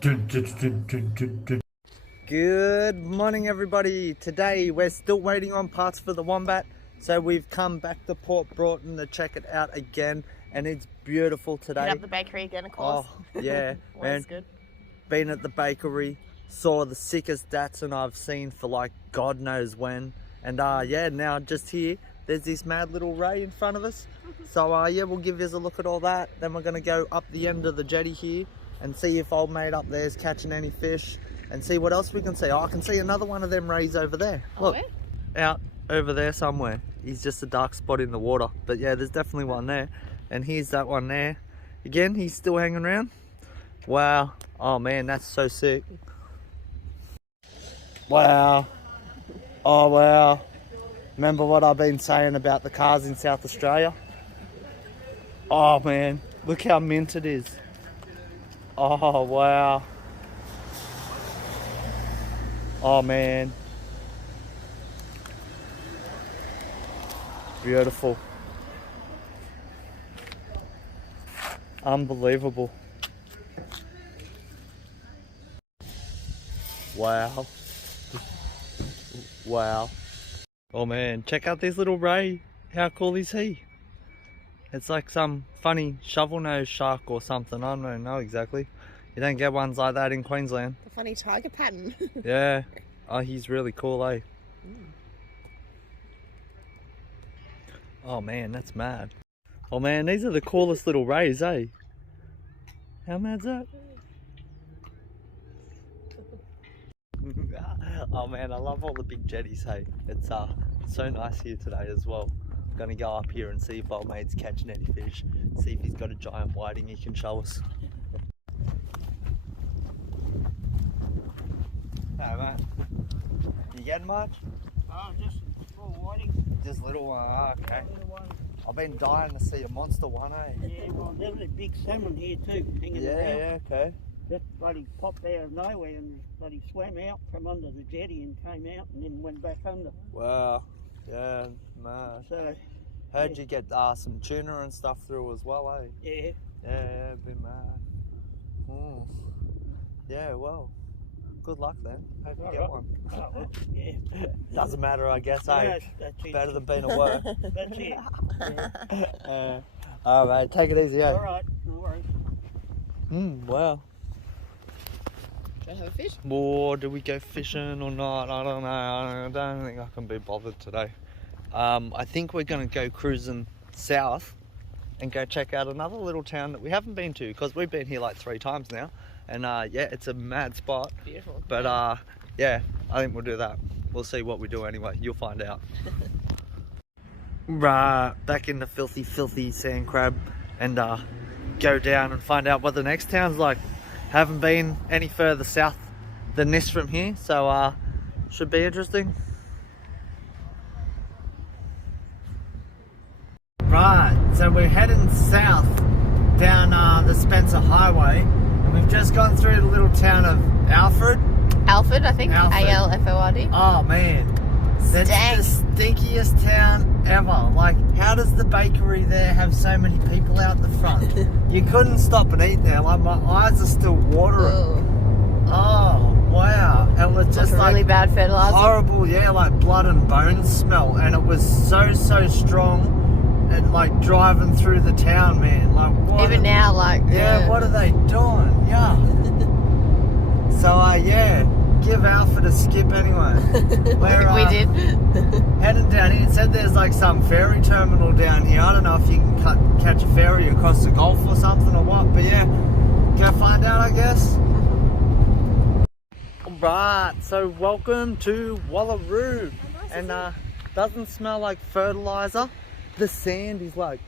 Good morning everybody. Today we're still waiting on parts for the Wombat, so we've come back to Port Broughton to check it out again, and it's beautiful today. Hit up the bakery again, of course. Oh yeah, man. Good. Been at the bakery, saw the sickest Datsun I've seen for like God knows when, and yeah, now just here there's this mad little ray in front of us. So yeah, we'll give you a look at all that. Then we're gonna go up the end of the jetty here and see if old mate up there's catching any fish, and see what else we can see. Oh, I can see another one of them rays over there. Look, out over there somewhere. He's just a dark spot in the water, but yeah, there's definitely one there. And here's that one there. Again, he's still hanging around. Wow. Oh man, that's so sick. Wow. Oh wow. Remember what I've been saying about the cars in South Australia? Oh man, look how mint it is. Oh wow. Oh man. Beautiful. Unbelievable. Wow. Wow. Oh man, check out this little ray. How cool is he? It's like some funny shovel-nosed shark or something. I don't know exactly. You don't get ones like that in Queensland. The funny tiger pattern. Yeah. Oh, he's really cool, eh? Oh man, that's mad. Oh man, these are the coolest little rays, eh? How mad's that? Oh man, I love all the big jetties, hey. It's so nice here today as well. I'm gonna go up here and see if old mate's catching any fish. See if he's got a giant whiting he can show us. Hey mate, you getting much? Oh, just little whiting. Just little one, oh, okay. I've been dying to see a monster one, eh? Yeah, well, there was a big salmon here too, hanging around. Yeah, okay. Just bloody popped out of nowhere and bloody swam out from under the jetty and came out and then went back under. Wow, yeah, mad. So, heard you get some tuna and stuff through as well, eh? yeah. Yeah, been mad. Yeah, well, good luck then. Hope you get one. Oh, well, yeah. Doesn't matter, I guess, eh? Yes, that's it. Better than being at work. That's it. Yeah. Alright, take it easy, eh? Alright, no worries. Wow. Do I have a fish? Or do we go fishing or not? I don't know. I don't think I can be bothered today. I think we're going to go cruising south and go check out another little town that we haven't been to, because we've been here like 3 times now. And yeah, it's a mad spot. Beautiful. But yeah, I think we'll do that. We'll see what we do anyway. You'll find out. Right, back in the filthy sand crab, and go down and find out what the next town's like. Haven't been any further south than this from here, so should be interesting. Right, so we're heading south down the Spencer Highway, and we've just gone through the little town of Alfred, I think. Alford. A-L-F-O-R-D. Oh man, that's the stinkiest town ever. Like, how does the bakery there have so many people out the front? You couldn't stop and eat there. Like, my eyes are still watering. Ooh. Oh wow, it was just like really bad fertilizer. horrible, yeah, like blood and bones smell, and it was so strong. And like driving through the town, man, like what? Even now, like Yeah, what are they doing? Yeah. So yeah, give Alfred a skip anyway. We're, we did. Heading down here. It said there's like some ferry terminal down here. I don't know if you can catch a ferry across the Gulf or something or what, but yeah, go find out, I guess. Right, so welcome to Wallaroo, and doesn't smell like fertilizer. The sand is like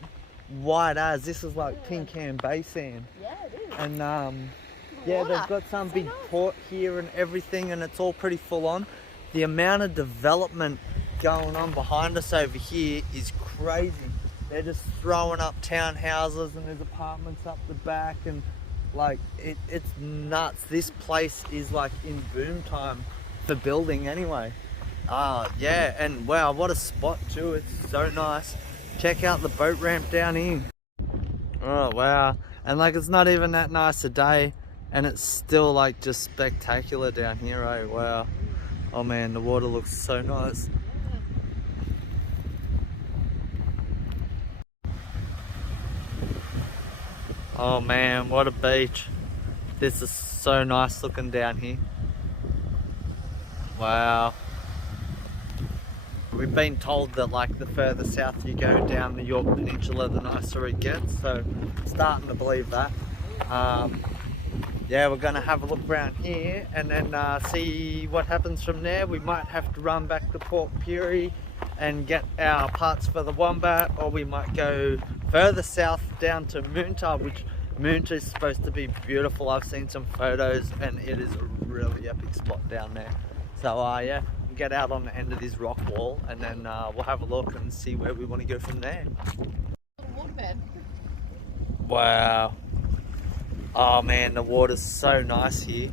white as. This is like tin can bay sand. Yeah, it is. And yeah, they've got some big port here and everything, and it's all pretty full on. The amount of development going on behind us over here is crazy. They're just throwing up townhouses and there's apartments up the back, and like it's nuts. This place is like in boom time for building anyway. Yeah, and wow, what a spot too. It's so nice. Check out the boat ramp down here. Oh wow, and like it's not even that nice a day. and it's still like just spectacular down here, eh? Wow. Oh man, the water looks so nice. Oh man, what a beach. This is so nice looking down here. Wow. We've been told that like the further south you go down the Yorke Peninsula, the nicer it gets, so I'm starting to believe that. Yeah, we're going to have a look around here and then see what happens from there. We might have to run back to Port Pirie and get our parts for the Wombat, or we might go further south down to Moonta, which Moonta is supposed to be beautiful. I've seen some photos and it is a really epic spot down there. So yeah, we'll get out on the end of this rock wall and then we'll have a look and see where we want to go from there. Wombat. Wow. Oh man, the water's so nice here.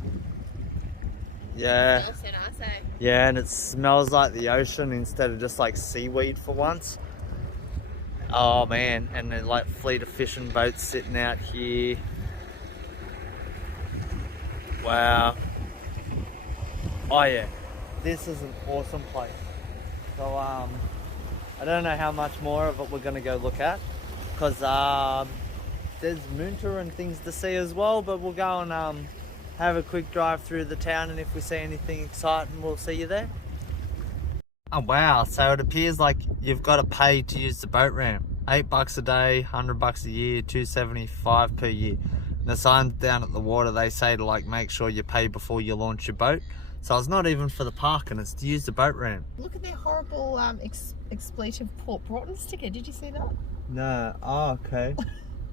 Yeah. Smells so nice, eh? Yeah, and it smells like the ocean instead of just like seaweed for once. Oh man, and then like fleet of fishing boats sitting out here. Wow. Oh yeah, this is an awesome place. So I don't know how much more of it we're gonna go look at, because there's Moonta and things to see as well, but we'll go and have a quick drive through the town, and if we see anything exciting, we'll see you there. Oh wow, so it appears like you've got to pay to use the boat ramp. $8 a day, $100 a year, $275 per year. And the signs down at the water, they say to like make sure you pay before you launch your boat. So it's not even for the park, and it's to use the boat ramp. Look at their horrible expletive Port Broughton sticker. Did you see that? No, oh okay.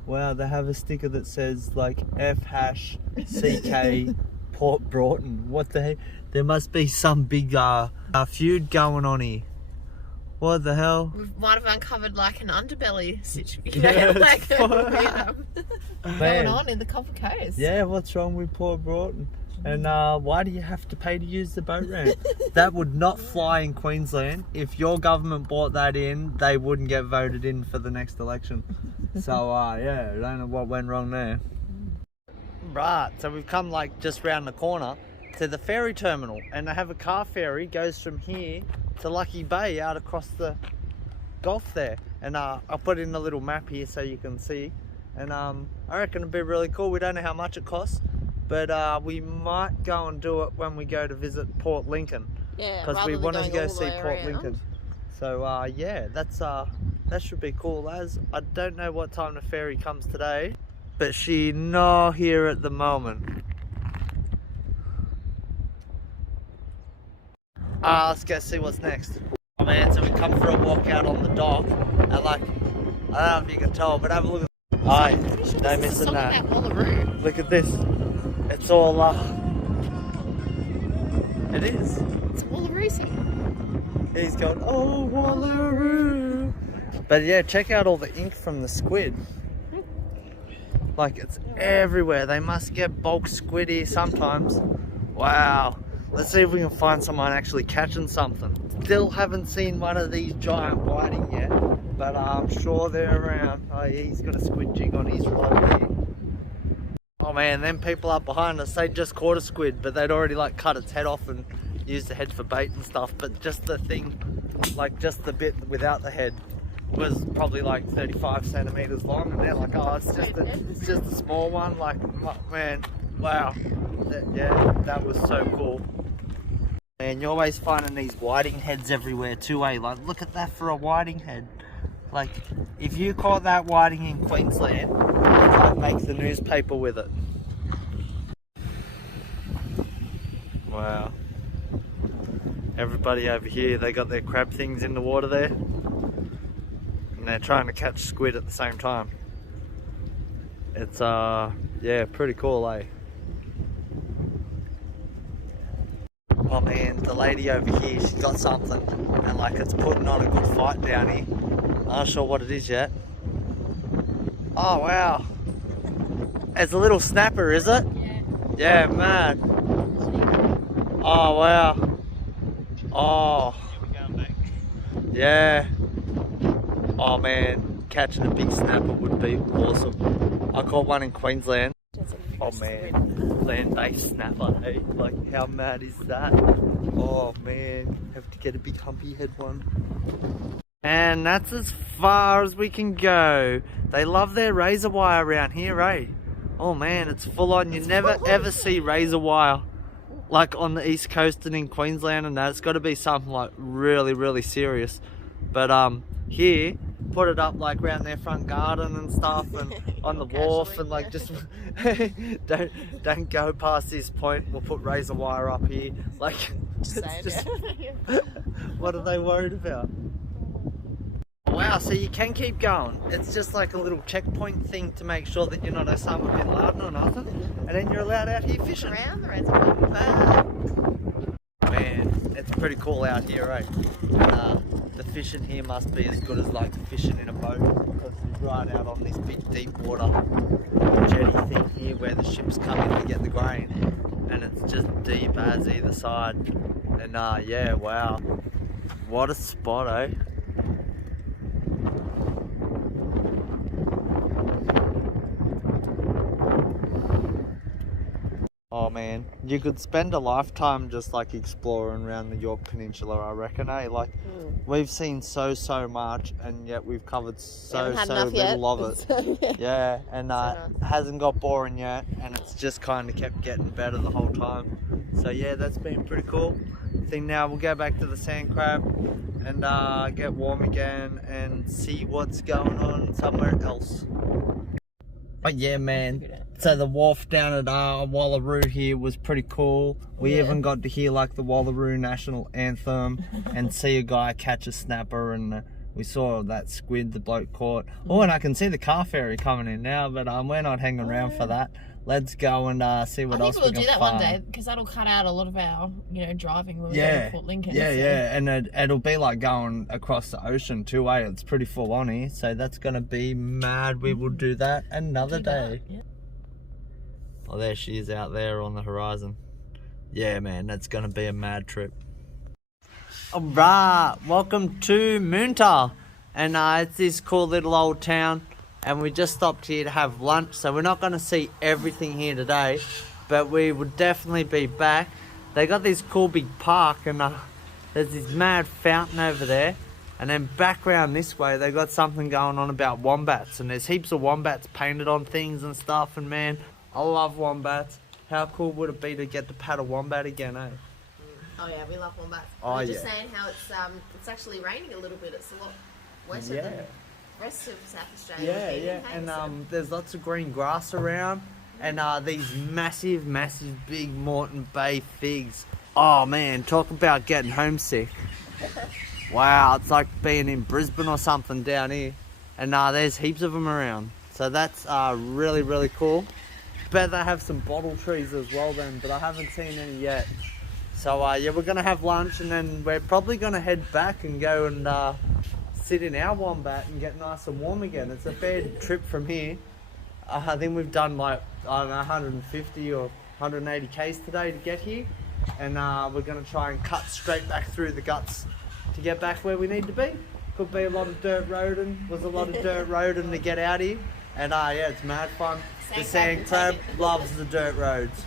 Wow, they have a sticker that says like F#CK Port Broughton. What the heck? There must be some big feud going on here. What the hell? We might have uncovered like an underbelly situation. Yeah, like Man. going on in the Copper Coast. Yeah, what's wrong with Port Broughton? And why do you have to pay to use the boat ramp? That would not fly in Queensland. If your government brought that in, they wouldn't get voted in for the next election. So yeah, I don't know what went wrong there. Right, so we've come like just round the corner to the ferry terminal, and they have a car ferry goes from here to Lucky Bay out across the Gulf there. And I'll put in a little map here so you can see. And I reckon it'd be really cool. We don't know how much it costs, but we might go and do it when we go to visit Port Lincoln. Yeah, because we wanted to go see Port around. Lincoln. So yeah, that should be cool, lads. I don't know what time the ferry comes today, but she not here at the moment. Let's go see what's next. Oh man, so we come for a walk out on the dock, and like, I don't know if you can tell, but have a look at. Aye, no missing that. Wallaroo. Look at this. It's all it is. It's Wallaroo singing. He's going, oh Wallaroo. But yeah, check out all the ink from the squid. Like, it's everywhere. They must get bulk squid here sometimes. Wow. Let's see if we can find someone actually catching something. Still haven't seen one of these giant whiting yet, but I'm sure they're around. Oh yeah, he's got a squid jig on his rod here. Oh man, them people up behind us, they just caught a squid, but they'd already like cut its head off and used the head for bait and stuff. But just the thing, like just the bit without the head, was probably like 35 centimeters long, and they're like, oh, it's just a small one. Like, man, wow. That was so cool. Man, you're always finding these whiting heads everywhere too, eh? Like, look at that for a whiting head. Like, if you caught that whiting in Queensland, you'd like make the newspaper with it. Wow. Everybody over here, they got their crab things in the water there. And they're trying to catch squid at the same time. It's, yeah, pretty cool, eh? Oh man, the lady over here, she's got something, and like it's putting on a good fight down here. I'm not sure what it is yet. Oh wow. It's a little snapper, is it? Yeah. Yeah, man. Oh wow. Oh. Yeah. Oh man, catching a big snapper would be awesome. I caught one in Queensland. Oh man. land-based snapper, hey? Like, how mad is that? Oh man, have to get a big humpy head one. And that's as far as we can go. They love their razor wire around here, eh? Oh man, it's full on. You never ever see razor wire like on the east coast and in Queensland and that. It's got to be something like really, really serious. But here, put it up like around their front garden and stuff, and on the wharf, and like just don't go past this point. We'll put razor wire up here. Like, what are they worried about? Wow, so you can keep going. It's just like a little checkpoint thing to make sure that you're not Osama bin Laden or nothing, and then you're allowed out here fishing. Around the reservoir. Man, it's pretty cool out here, right? And, the fishing here must be as good as like fishing in a boat, because it's right out on this big deep water jetty thing here where the ships come in to get the grain, and it's just deep as either side. And yeah, wow, what a spot, eh? Oh man, you could spend a lifetime just like exploring around the Yorke Peninsula, I reckon, eh? Like, we've seen so much, and yet we've covered so little of it. Yeah, and hasn't got boring yet, and it's just kind of kept getting better the whole time. So yeah, that's been pretty cool. I think now we'll go back to the sand crab and get warm again and see what's going on somewhere else. But yeah, man, so the wharf down at Wallaroo here was pretty cool. We even got to hear like the Wallaroo national anthem and see a guy catch a snapper, and we saw that squid the bloke caught. Oh, and I can see the car ferry coming in now, but we're not hanging around for that. Let's go and see what else we can find. I think we'll do that one day, because that'll cut out a lot of our, driving when we go to Port Lincoln. Yeah, and it'll be like going across the ocean too, eh? It's pretty full on here, so that's gonna be mad. We will do that another day. Yeah. Oh, there she is out there on the horizon. Yeah, man, that's gonna be a mad trip. Alright, welcome to Moonta, and it's this cool little old town. And we just stopped here to have lunch, so we're not going to see everything here today, but we will definitely be back. They got this cool big park, and there's this mad fountain over there, and then back around this way they got something going on about wombats, and there's heaps of wombats painted on things and stuff, and man, I love wombats. How cool would it be to get to pat a wombat again, eh? Oh yeah, we love wombats. Oh, we were just saying how it's actually raining a little bit. It's a lot wetter than rest of South Australia. And there's lots of green grass around, and these massive big Moreton Bay figs. Oh man, talk about getting homesick. Wow, it's like being in Brisbane or something down here, and there's heaps of them around, so that's really cool. Bet they have some bottle trees as well then, but I haven't seen any yet. So yeah, we're gonna have lunch, and then we're probably gonna head back and go and sit in our wombat and get nice and warm again. It's a fair trip from here. I think we've done like, I don't know, 150 or 180 k's today to get here, and we're going to try and cut straight back through the guts to get back where we need to be. Could be a lot of dirt roading. Was a lot of dirt roading to get out here, and yeah, it's mad fun. The sand crab loves the dirt roads.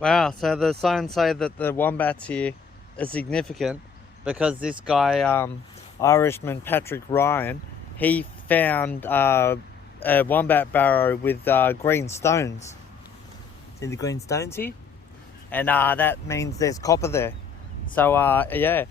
Wow, so the signs say that the wombats here are significant because this guy, Irishman Patrick Ryan, he found a wombat barrow with green stones. See the green stones here? And that means there's copper there. So yeah,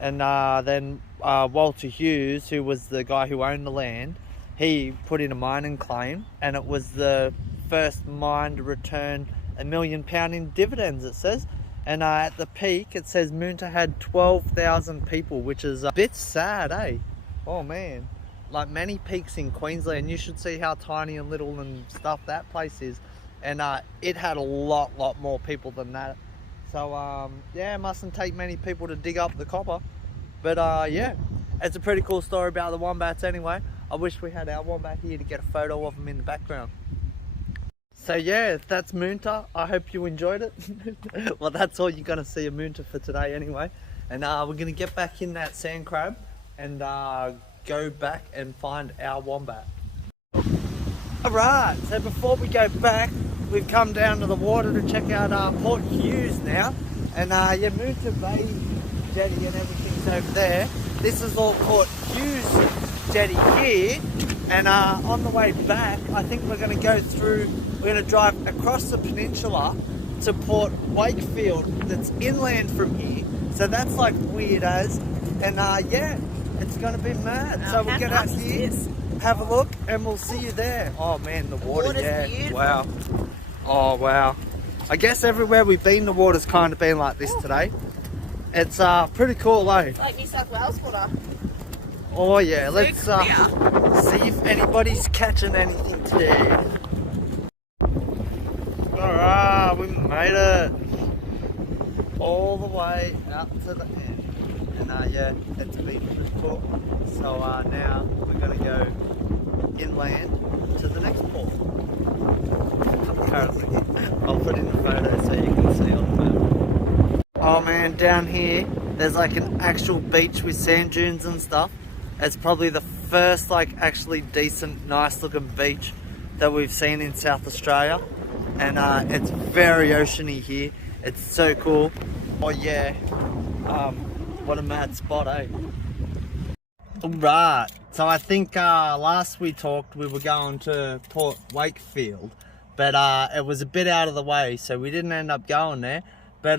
and then Walter Hughes, who was the guy who owned the land, he put in a mining claim, and it was the first mine to return £1 million in dividends, it says. And at the peak, it says Moonta had 12,000 people, which is a bit sad, eh? Oh man, like many peaks in Queensland, you should see how tiny and little and stuff that place is. And it had a lot more people than that. So yeah, it mustn't take many people to dig up the copper. But yeah, it's a pretty cool story about the wombats anyway. I wish we had our wombat here to get a photo of them in the background. So yeah, that's Moonta. I hope you enjoyed it. Well, that's all you're going to see of Moonta for today anyway. And we're going to get back in that sand crab and go back and find our wombat. Alright, so before we go back, we've come down to the water to check out Port Hughes now. And yeah, Moonta Bay jetty and everything's over there. This is all Port Hughes jetty here. And on the way back, I think we're going to go through, we're going to drive across the peninsula to Port Wakefield that's inland from here. So that's like weird as. And yeah, it's going to be mad. So we'll get out here, have a look, and we'll see you there. Oh man, the water, yeah. Beautiful. Wow. Oh wow. I guess everywhere we've been, the water's kind of been like this today. It's pretty cool, eh? It's like New South Wales water. Oh yeah, let's see if anybody's catching anything today. Alright, we made it all the way out to the end. And yeah, it's been pretty cool. So now we're gonna go inland to the next port. Currently, I'll put in the photo so you can see on the map. Oh man, down here there's like an actual beach with sand dunes and stuff. It's probably the first like actually decent, nice looking beach that we've seen in South Australia. And it's very oceany here. It's so cool. Oh yeah, what a mad spot, eh? Alright, so I think last we talked we were going to Port Wakefield, but it was a bit out of the way, so we didn't end up going there. But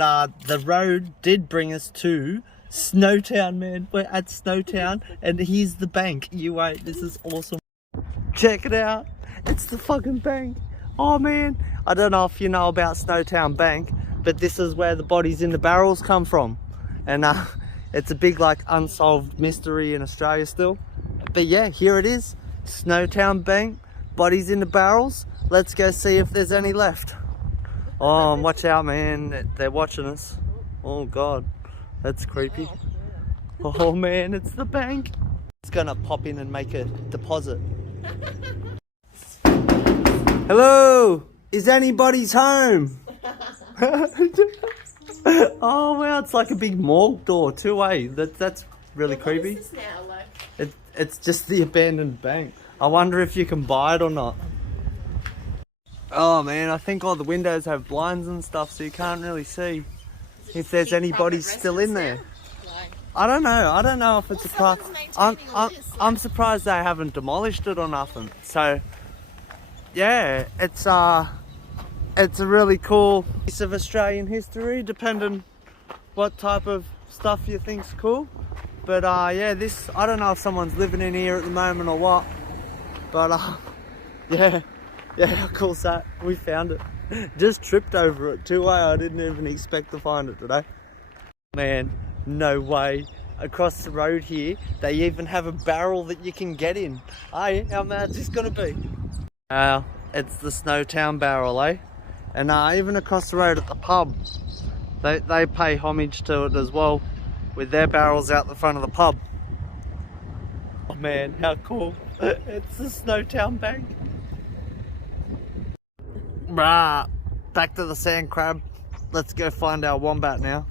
the road did bring us to Snowtown, man. We're at Snowtown, and here's the bank. You wait, this is awesome. Check it out. It's the fucking bank. Oh man, I don't know if you know about Snowtown Bank, but this is where the bodies in the barrels come from. And it's a big like unsolved mystery in Australia still. But yeah, here it is. Snowtown Bank, bodies in the barrels. Let's go see if there's any left. Oh, watch out, man. They're watching us. Oh God. That's creepy. Oh man, it's the bank. It's gonna pop in and make a deposit. Hello, is anybody's home? Oh wow, it's like a big morgue door too, eh? That's really creepy. What is this now, like? It's just the abandoned bank. I wonder if you can buy it or not. Oh man, I think all the windows have blinds and stuff, so you can't really see if there's anybody still in there. I don't know if it's a part. I'm surprised they haven't demolished it or nothing. So yeah, it's a really cool piece of Australian history, depending what type of stuff you think's cool. But yeah, this, I don't know if someone's living in here at the moment or what, but yeah, how cool's that? We found it. Just tripped over it too. I didn't even expect to find it today. Man, no way. Across the road here, they even have a barrel that you can get in. Hey, how mad's this gonna be? It's the Snowtown barrel, eh? And even across the road at the pub, they pay homage to it as well, with their barrels out the front of the pub. Oh man, how cool. It's the Snowtown Bank. Rah, back to the sand crab. Let's go find our wombat now.